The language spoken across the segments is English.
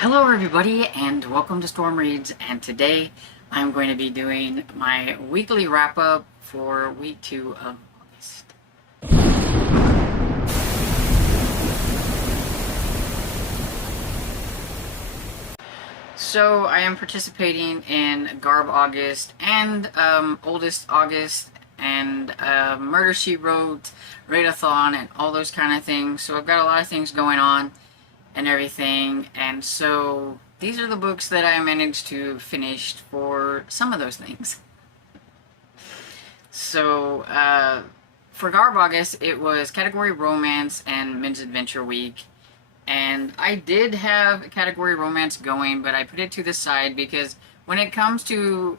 Hello everybody and welcome to Storm Reads, and today I'm going to be doing my weekly wrap-up for week 2 of August. So I am participating in Garbaugust and Oldest August and Murder She Wrote, Readathon, and all those kind of things. So I've got a lot of things going on and everything, and so these are the books that I managed to finish for some of those things. So for Garbaugust, it was category romance and men's adventure week, and I did have category romance going, but I put it to the side because when it comes to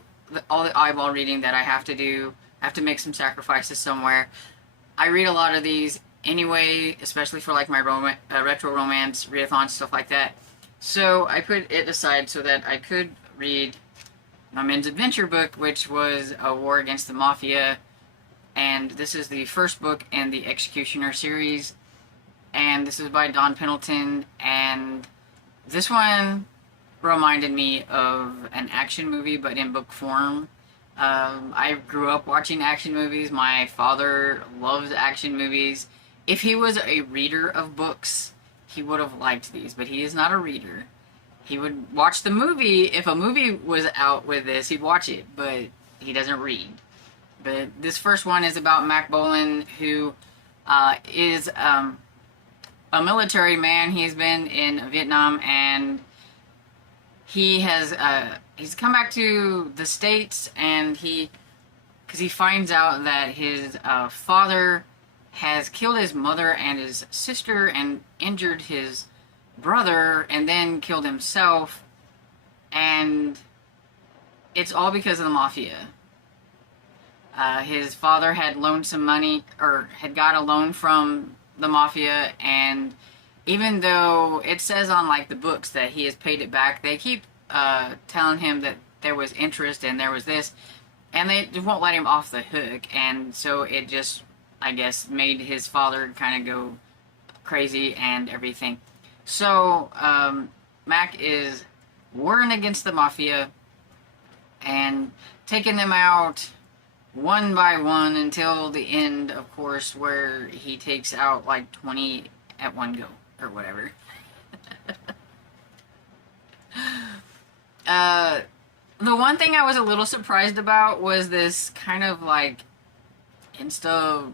all the eyeball reading that I have to do, I have to make some sacrifices somewhere. I read a lot of these anyway, especially for like my retro romance, readathon, stuff like that. So I put it aside so that I could read my men's adventure book, which was A War Against the Mafia, and this is the first book in the Executioner series, and this is by Don Pendleton, and this one reminded me of an action movie, but in book form. I grew up watching action movies. My father loves action movies. If he was a reader of books, he would have liked these, but he is not a reader. He would watch the movie. If a movie was out with this, he'd watch it, but he doesn't read. But this first one is about Mac Bolan, who is a military man. He's been in Vietnam, and he has he's come back to the States, and because he finds out that his father has killed his mother and his sister and injured his brother and then killed himself, and it's all because of the mafia. His father had loaned some money, or had got a loan from the mafia, and even though it says on like the books that he has paid it back, they keep telling him that there was interest and there was this, and they just won't let him off the hook, and so it just, I guess, made his father kind of go crazy and everything. So Mac is warring against the mafia and taking them out one by one until the end, of course, where he takes out like 20 at one go or whatever. The one thing I was a little surprised about was this kind of like insta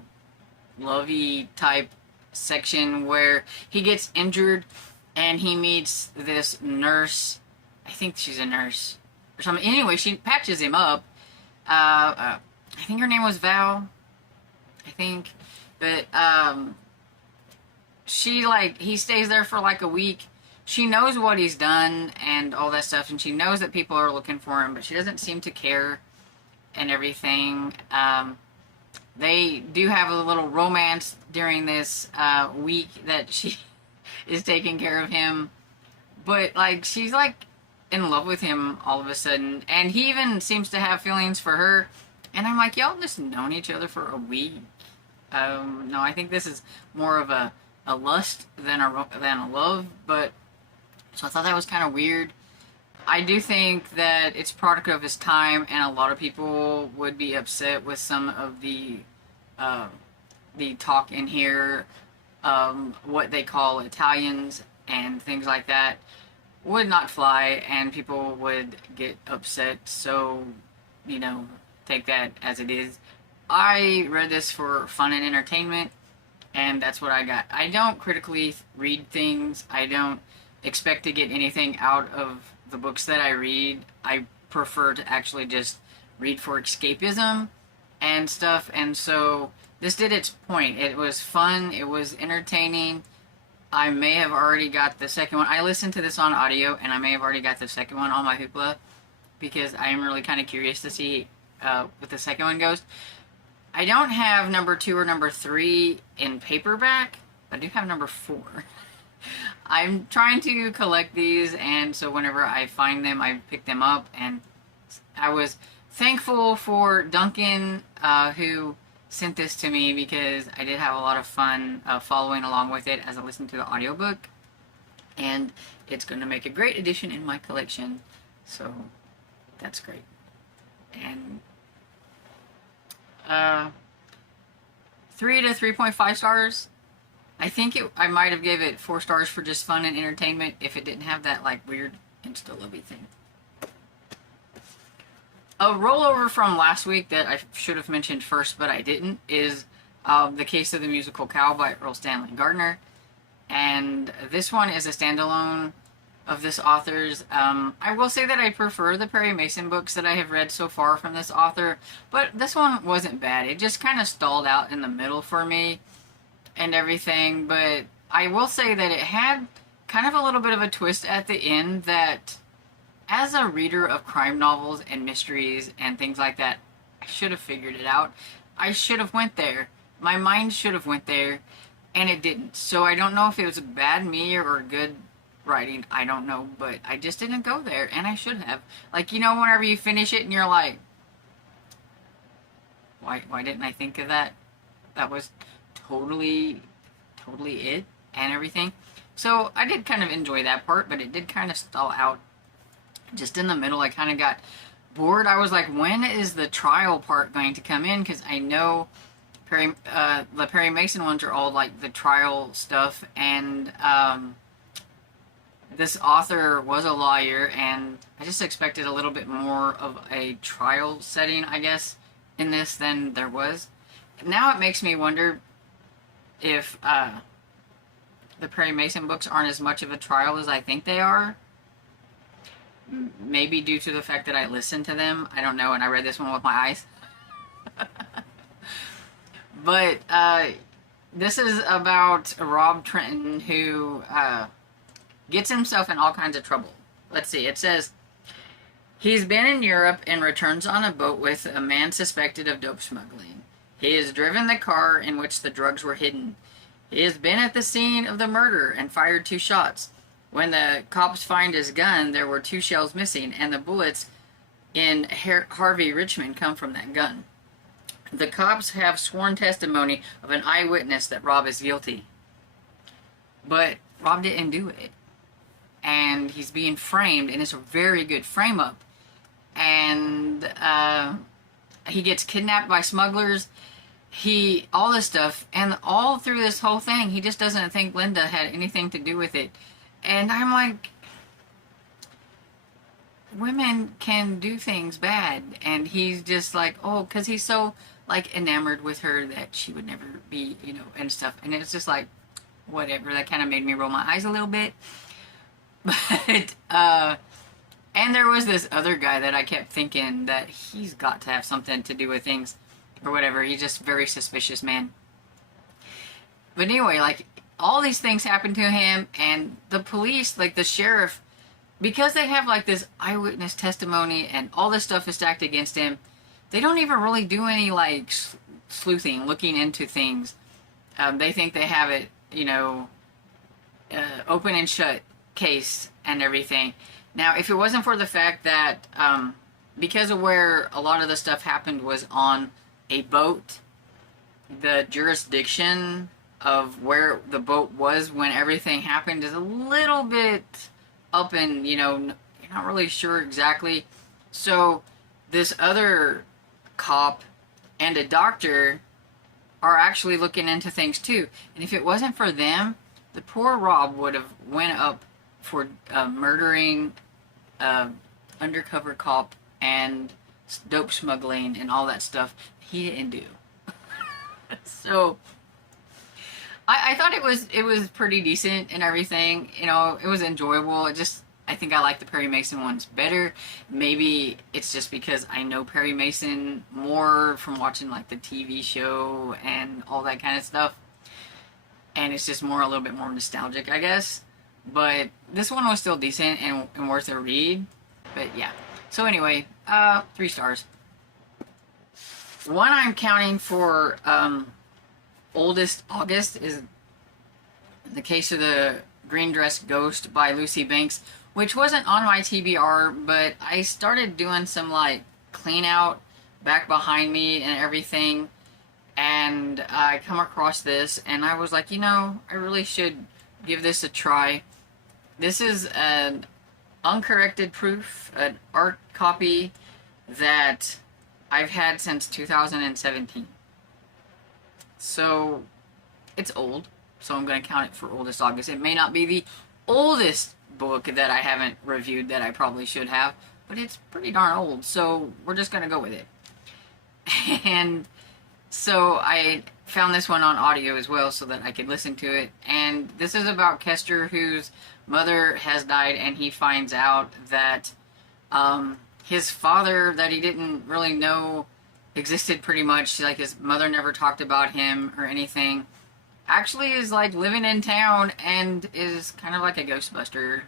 lovey type section where he gets injured and he meets this nurse. I think she's a nurse or something. Anyway, she patches him up. I think her name was Val, I think. But he stays there for like a week. She knows what he's done and all that stuff, and she knows that people are looking for him, but she doesn't seem to care and everything. They do have a little romance during this week that she is taking care of him, but like she's like in love with him all of a sudden, and he even seems to have feelings for her, and I'm like, y'all just known each other for a week. No, I think this is more of a lust than a love, but so I thought that was kind of weird. I do think that it's product of his time, and a lot of people would be upset with some of the talk in here, what they call Italians and things like that would not fly, and people would get upset. So, take that as it is. I read this for fun and entertainment, and that's what I got. I don't critically read things. I don't expect to get anything out of the books that I read. I prefer to actually just read for escapism and stuff, and so this did its point. It was fun, it was entertaining. I may have already got the second one. I listened to this on audio, and I may have already got the second one on my Hoopla, because I am really kind of curious to see what the second one goes. I don't have number 2 or number 3 in paperback. I do have number 4. I'm trying to collect these, and so whenever I find them, I pick them up, and I was thankful for Duncan, who sent this to me, because I did have a lot of fun following along with it as I listened to the audiobook. and it's going to make a great addition in my collection, so that's great. And 3 to 3.5 stars. I think I might have gave it 4 stars for just fun and entertainment if it didn't have that like weird insta-lovey thing. A rollover from last week that I should have mentioned first, but I didn't, is The Case of the Musical Cow by Earl Stanley Gardner. And this one is a standalone of this author's. I will say that I prefer the Perry Mason books that I have read so far from this author, but this one wasn't bad. It just kind of stalled out in the middle for me and everything, but I will say that it had kind of a little bit of a twist at the end that, as a reader of crime novels and mysteries and things like that, I should have figured it out. I should have went there. My mind should have went there, and it didn't. So I don't know if it was bad me or good writing. I don't know, but I just didn't go there, and I should have. Like, you know, whenever you finish it and you're like, why didn't I think of that? That was totally it and everything. So I did kind of enjoy that part, but it did kind of stall out just in the middle. I kind of got bored. I was like, when is the trial part going to come in? Because I know the Perry Mason ones are all like the trial stuff, and this author was a lawyer, and I just expected a little bit more of a trial setting, I guess, in this than there was. Now it makes me wonder if the Perry Mason books aren't as much of a trial as I think they are. Maybe due to the fact that I listened to them. I don't know, and I read this one with my eyes. But this is about Rob Trenton, who gets himself in all kinds of trouble. Let's see, it says, he's been in Europe and returns on a boat with a man suspected of dope smuggling. He has driven the car in which the drugs were hidden. He has been at the scene of the murder and fired 2 shots. When the cops find his gun, there were 2 shells missing, and the bullets in Harvey Richmond come from that gun. The cops have sworn testimony of an eyewitness that Rob is guilty. But Rob didn't do it. And he's being framed, and it's a very good frame-up. And he gets kidnapped by smugglers. All this stuff, and all through this whole thing, he just doesn't think Linda had anything to do with it. And I'm like, women can do things bad, and he's just like, oh, because he's so, like, enamored with her that she would never be, you know, and stuff. And it's just like, whatever. That kind of made me roll my eyes a little bit. But, and there was this other guy that I kept thinking that he's got to have something to do with things, or whatever. He's just a very suspicious man. But anyway, like, all these things happen to him, and the police, like the sheriff, because they have like this eyewitness testimony and all this stuff is stacked against him, they don't even really do any like sleuthing, looking into things. They think they have it, you know, open and shut case and everything. Now, if it wasn't for the fact that because of where a lot of the stuff happened was on a boat, the jurisdiction of where the boat was when everything happened is a little bit up in, you know, you're not really sure exactly. So this other cop and a doctor are actually looking into things too. And if it wasn't for them, the poor Rob would have went up for murdering undercover cop and dope smuggling and all that stuff he didn't do. So I thought it was pretty decent and everything. You know, it was enjoyable. I think I like the Perry Mason ones better. Maybe it's just because I know Perry Mason more from watching like the TV show and all that kind of stuff. And it's just a little bit more nostalgic, I guess. But this one was still decent and worth a read. But yeah. So anyway, 3 stars. One I'm counting for oldest August is The Case of the Green Dress Ghost by Lucy Banks, which wasn't on my TBR, but I started doing some like clean out back behind me and everything, and I come across this and I was like, you know, I really should give this a try. This is an uncorrected proof, an art copy that I've had since 2017. So it's old, so I'm going to count it for oldest August. It may not be the oldest book that I haven't reviewed that I probably should have, but it's pretty darn old, so we're just going to go with it. And so I found this one on audio as well so that I could listen to it. And this is about Kester, whose mother has died, and he finds out that his father, that he didn't really know existed pretty much, like his mother never talked about him or anything, actually is like living in town and is kind of like a Ghostbuster.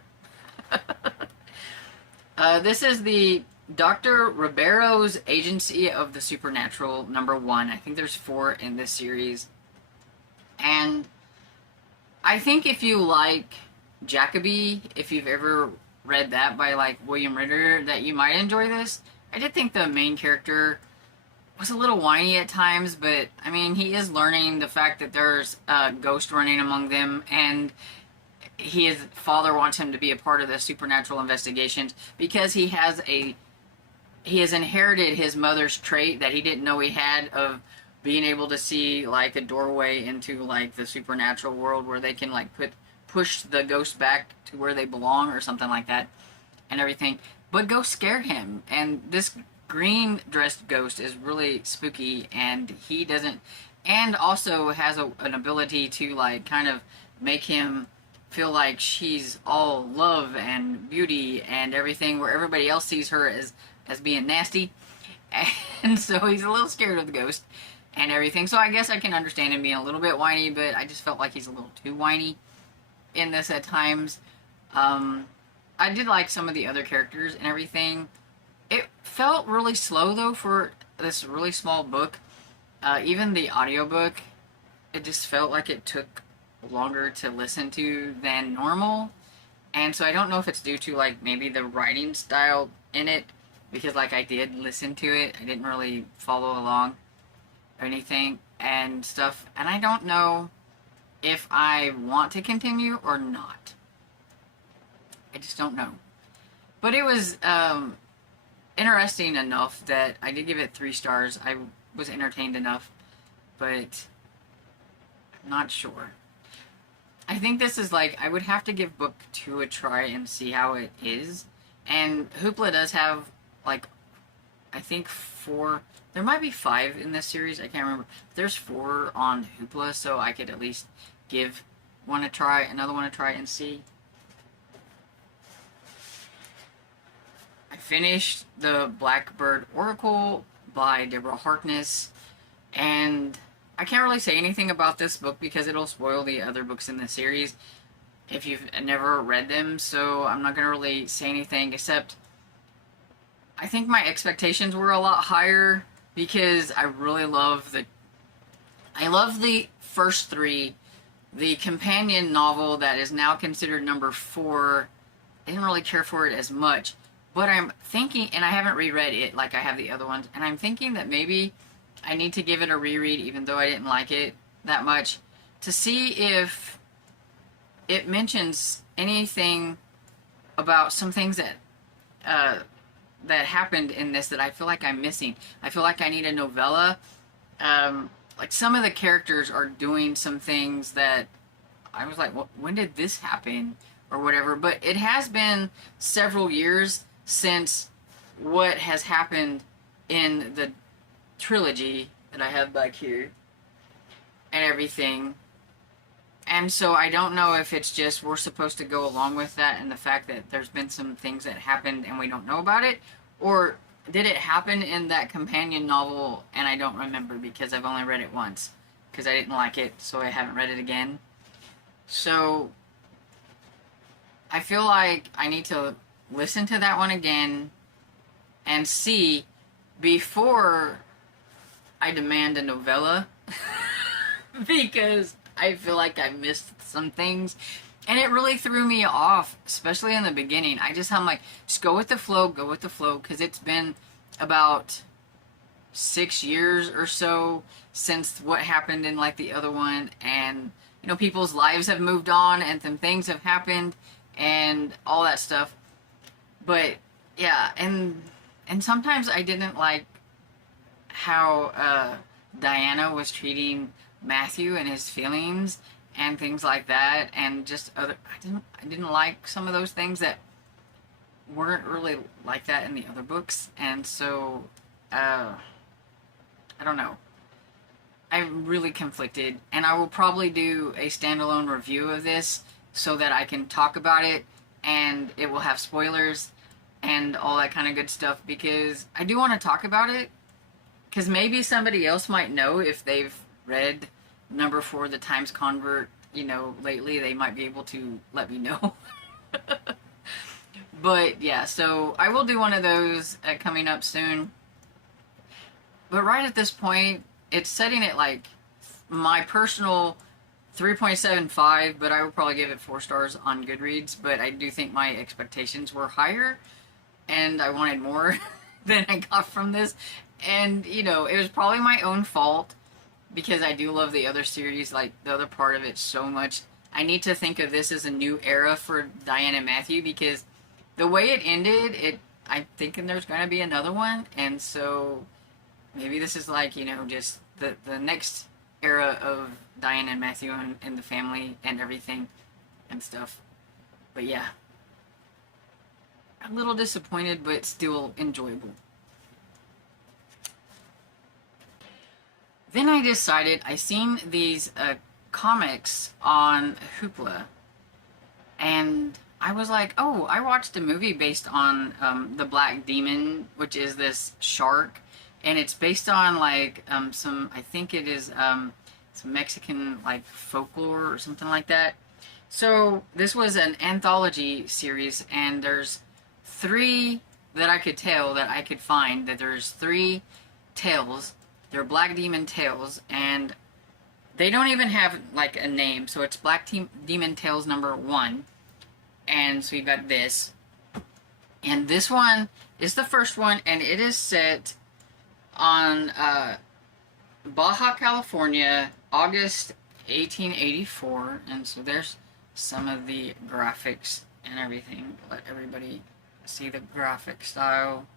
This is the Dr. Ribeiro's Agency of the Supernatural #1. I think there's 4 in this series. And I think if you like Jacoby, if you've ever read that by like William Ritter, that you might enjoy this. I did think the main character was a little whiny at times, but I mean, he is learning the fact that there's a ghost running among them, and his father wants him to be a part of the supernatural investigations because he has inherited his mother's trait that he didn't know he had of being able to see like a doorway into like the supernatural world where they can like push the ghosts back to where they belong or something like that and everything. But ghosts scare him, and this green dressed ghost is really spooky, and he doesn't, and also has an ability to like kind of make him feel like she's all love and beauty and everything, where everybody else sees her as being nasty. And so he's a little scared of the ghost and everything. So I guess I can understand him being a little bit whiny, but I just felt like he's a little too whiny in this at times. I did like some of the other characters and everything. It felt really slow though for this really small book. Even the audiobook, it just felt like it took longer to listen to than normal. And so I don't know if it's due to like maybe the writing style in it, because like I did listen to it, I didn't really follow along or anything and stuff, and I don't know if I want to continue or not. I just don't know. But it was interesting enough that I did give it 3 stars. I was entertained enough, but I'm not sure. I think this is like, I would have to give book 2 a try and see how it is. And Hoopla does have like, I think 4, there might be 5 in this series, I can't remember. There's 4 on Hoopla, so I could at least give one a try, another one a try, and see. I finished the Blackbird Oracle by Deborah Harkness, and I can't really say anything about this book because it'll spoil the other books in the series if you've never read them, so I'm not going to really say anything except I think my expectations were a lot higher because I really love the first 3. The companion novel that is now considered #4, I didn't really care for it as much, but I'm thinking, and I haven't reread it like I have the other ones, and I'm thinking that maybe I need to give it a reread even though I didn't like it that much, to see if it mentions anything about some things that that happened in this that I feel like I'm missing. I feel like I need a novella. Like some of the characters are doing some things that I was like, when did this happen? Or whatever. But it has been several years since what has happened in the trilogy that I have back here and everything. And so I don't know if it's just we're supposed to go along with that and the fact that there's been some things that happened and we don't know about it, or did it happen in that companion novel and I don't remember because I've only read it once because I didn't like it, so I haven't read it again. So I feel like I need to listen to that one again and see before I demand a novella because I feel like I missed some things, and it really threw me off, especially in the beginning. I'm like, just go with the flow, because it's been about 6 years or so since what happened in like the other one, and you know, people's lives have moved on and some things have happened, and all that stuff. But yeah, and sometimes I didn't like how Diana was treating Matthew and his feelings and things like that, and just other. I didn't like some of those things that weren't really like that in the other books, and so I don't know. I'm really conflicted, and I will probably do a standalone review of this so that I can talk about it, and it will have spoilers and all that kind of good stuff, because I do want to talk about it, because maybe somebody else might know if they've read number 4, The Times Convert, you know, lately. They might be able to let me know. But yeah, so I will do one of those coming up soon. But right at this point, it's setting it like my personal 3.75, but I would probably give it 4 stars on Goodreads. But I do think my expectations were higher, and I wanted more than I got from this. And, you know, it was probably my own fault, because I do love the other series, like the other part of it, so much. I need to think of this as a new era for Diane and Matthew, because the way it ended, I'm thinking there's going to be another one, and so maybe this is like, you know, just the next era of Diane and Matthew and the family and everything and stuff. But yeah, a little disappointed, but still enjoyable. Then I decided, I seen these comics on Hoopla, and I was like, oh, I watched a movie based on the Black Demon, which is this shark, and it's based on like some, I think it is some Mexican like folklore or something like that. So this was an anthology series, and there's 3 that I could tell, that I could find, that there's 3 tales. They're Black Demon tales, and they don't even have like a name, so it's Black Demon Tales number 1. And so you got this, and this one is the first one, and it is set on Baja California, August 1884. And so there's some of the graphics and everything. Let everybody see the graphic style.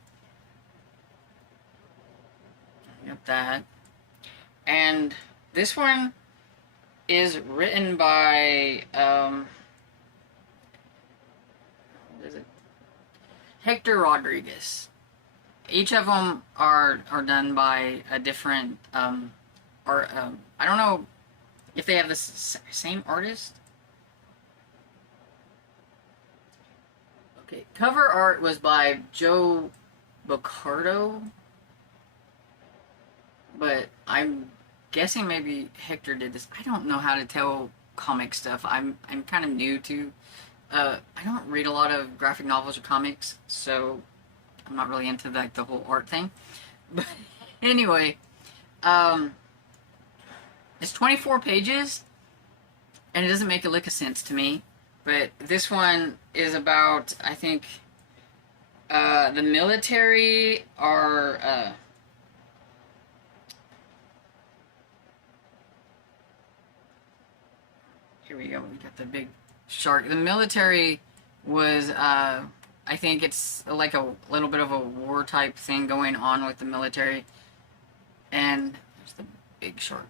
Got that. And this one is written by what is it? Hector Rodriguez. Each of them are done by a different I don't know if they have the same artist. Okay, cover art was by Joe Bocardo, but I'm guessing maybe Hector did this. I don't know how to tell comic stuff. I'm kind of new to. I don't read a lot of graphic novels or comics, so I'm not really into like the whole art thing. But anyway, it's 24 pages, and it doesn't make a lick of sense to me. But this one is about, I think, the military are. Here we go. We got the big shark. The military was, I think it's like a little bit of a war type thing going on with the military. And there's the big shark.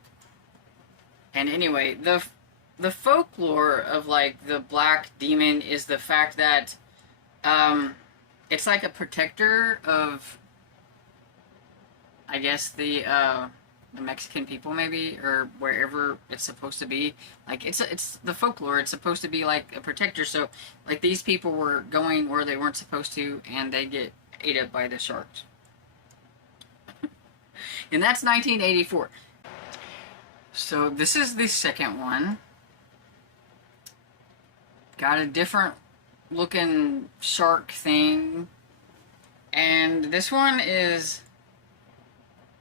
And anyway, the folklore of like the Black Demon is the fact that it's like a protector of, I guess, the Mexican people, maybe, or wherever it's supposed to be. Like, it's the folklore. It's supposed to be like a protector. So like these people were going where they weren't supposed to, and they get ate up by the sharks. And that's 1984. So this is the second one. Got a different looking shark thing. And this one is,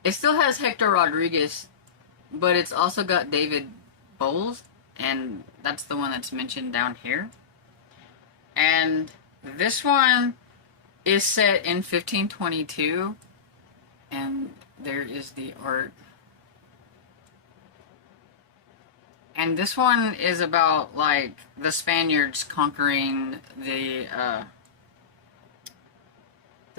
it still has Hector Rodriguez, but it's also got David Bowles, and that's the one that's mentioned down here. And this one is set in 1522, and there is the art. And this one is about, like, the Spaniards conquering the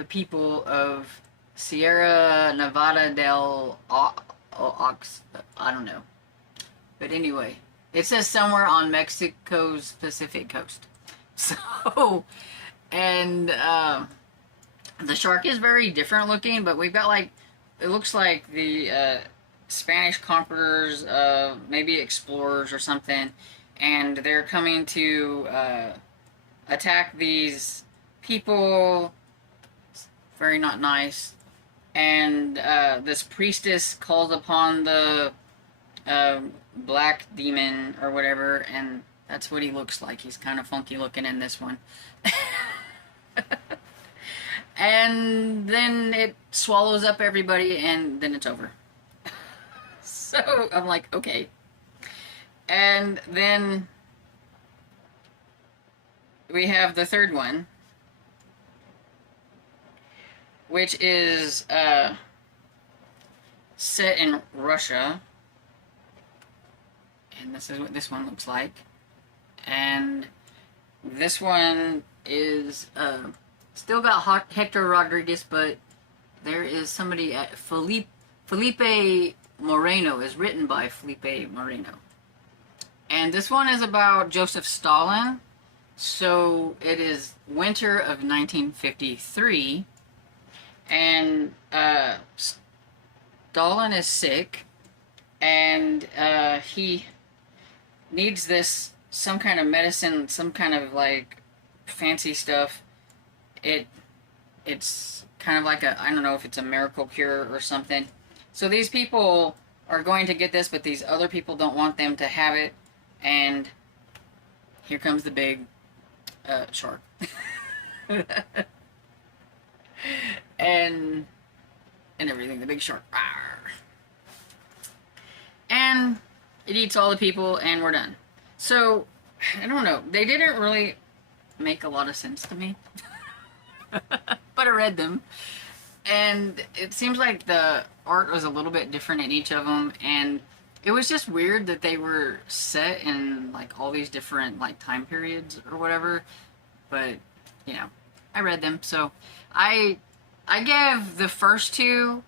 people of Sierra Nevada del Ox. I don't know. But anyway, it says somewhere on Mexico's Pacific coast. So, and the shark is very different looking, but we've got, like, it looks like the Spanish conquerors, maybe explorers or something, and they're coming to attack these people. Very not nice. And this priestess calls upon the black demon or whatever, and that's what he looks like. He's kind of funky looking in this one. And then it swallows up everybody, and then it's over. So I'm like, okay. And then we have the third one, which is set in Russia. And this is what this one looks like. And this one is still got Hector Rodriguez, but there is somebody at Felipe Moreno, is written by Felipe Moreno. And this one is about Joseph Stalin. So it is winter of 1953. And Stalin is sick. And he needs some kind of medicine, some kind of, like, fancy stuff. It's kind of like I don't know if it's a miracle cure or something. So these people are going to get this, but these other people don't want them to have it. And here comes the big shark. and everything, the big shark. And it eats all the people, and we're done. So, I don't know. They didn't really make a lot of sense to me. But I read them. And it seems like the art was a little bit different in each of them. And it was just weird that they were set in, like, all these different, like, time periods or whatever. But, you know, I read them. So, I gave the first two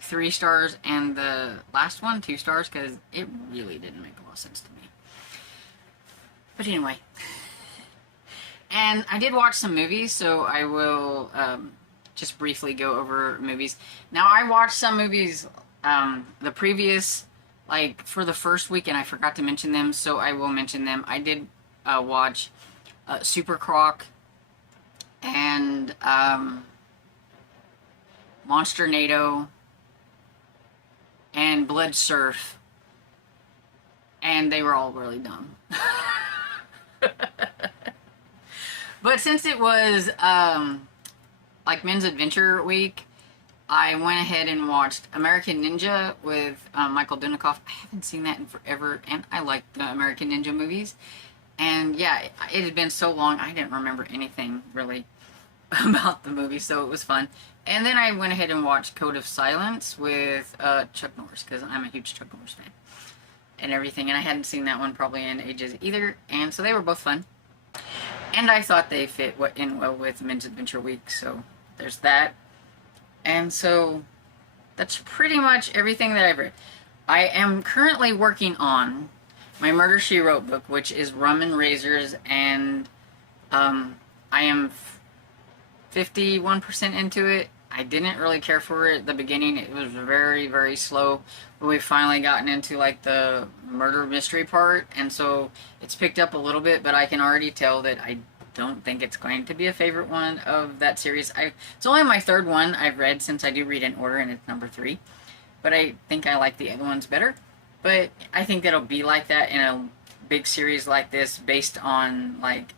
3 stars and the last one 2 stars because it really didn't make a lot of sense to me. But anyway. And I did watch some movies, so I will just briefly go over movies. Now, I watched some movies the previous, like, for the first week, and I forgot to mention them, so I will mention them. I did watch Super Croc and Monsternado and Blood Surf, and they were all really dumb. But since it was like Men's Adventure Week, I went ahead and watched American Ninja with Michael Dudikoff. I haven't seen that in forever, and I like the American Ninja movies. And yeah, it had been so long, I didn't remember anything really about the movie, so it was fun. And then I went ahead and watched Code of Silence with Chuck Norris, because I'm a huge Chuck Norris fan and everything, and I hadn't seen that one probably in ages either, and so they were both fun. And I thought they fit in well with Men's Adventure Week, so there's that. And so that's pretty much everything that I've read. I am currently working on my Murder, She Wrote book, which is Rum and Razors, and I am 51% into it. I didn't really care for it at the beginning. It was very, very slow. But we've finally gotten into, like, the murder mystery part, and so it's picked up a little bit, but I can already tell that I don't think it's going to be a favorite one of that series. It's only my 3rd one I've read, since I do read in order, and it's number 3. But I think I like the other ones better. But I think it'll be like that in a big series like this, based on, like,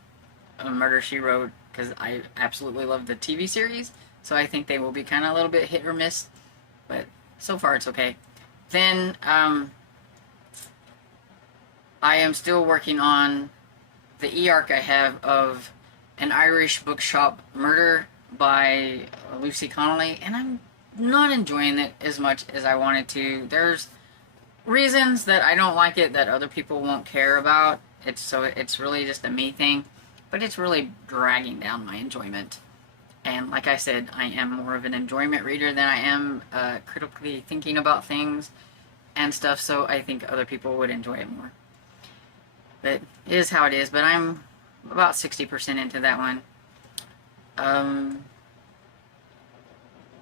a Murder, She Wrote, because I absolutely love the TV series. So I think they will be kind of a little bit hit or miss, but so far it's okay. Then I am still working on the e-arc I have of An Irish Bookshop Murder by Lucy Connolly, and I'm not enjoying it as much as I wanted to. There's reasons that I don't like it that other people won't care about. It's really just a me thing, but it's really dragging down my enjoyment. And like I said, I am more of an enjoyment reader than I am critically thinking about things and stuff, so I think other people would enjoy it more. But it is how it is, but I'm about 60% into that one.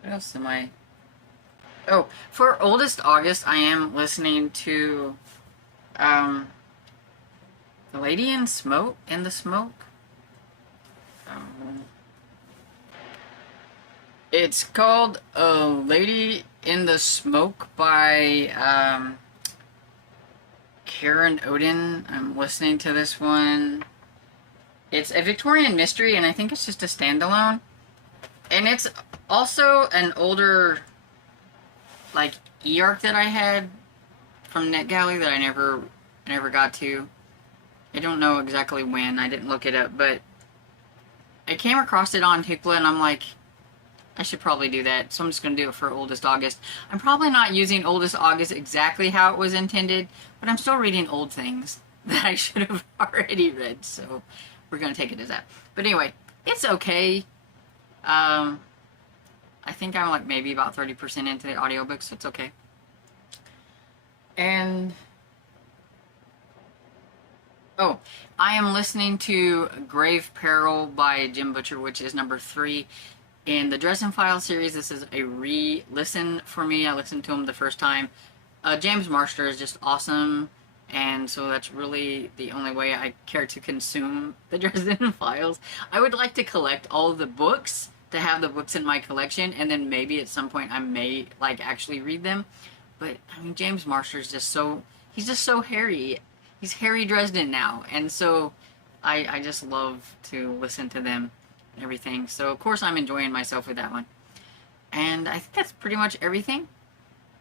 What else am I... Oh, for Oldest August, I am listening to, The Lady in Smoke, in the Smoke. It's called Lady in the Smoke by, Karen Odin. I'm listening to this one. It's a Victorian mystery, and I think it's just a standalone. And it's also an older, like, e-arc that I had from NetGalley that I never got to. I don't know exactly when. I didn't look it up, but I came across it on Hoopla, and I'm like, I should probably do that. So I'm just going to do it for Oldest August. I'm probably not using Oldest August exactly how it was intended, but I'm still reading old things that I should have already read, so we're going to take it as that. But anyway, it's okay. I think I'm like maybe about 30% into the audiobook, so it's okay. And oh, I am listening to Grave Peril by Jim Butcher, which is number 3 in the Dresden Files series. This is a re-listen for me. I listened to him the first time. James Marster is just awesome, and so that's really the only way I care to consume the Dresden Files. I would like to collect all of the books, to have the books in my collection, and then maybe at some point I may like actually read them. But I mean, James Marster is just so, he's just so Harry. He's Harry Dresden now, and so I just love to listen to them and everything. So of course I'm enjoying myself with that one. And I think that's pretty much everything.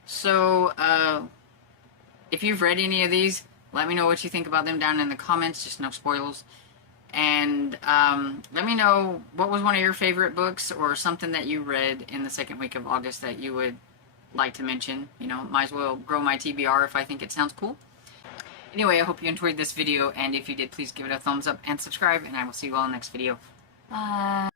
So if you've read any of these, let me know what you think about them down in the comments. Just no spoilers. And let me know what was one of your favorite books or something that you read in the second week of August that you would like to mention. You know, might as well grow my TBR if I think it sounds cool. Anyway, I hope you enjoyed this video, and if you did, please give it a thumbs up and subscribe, and I will see you all in the next video. Bye!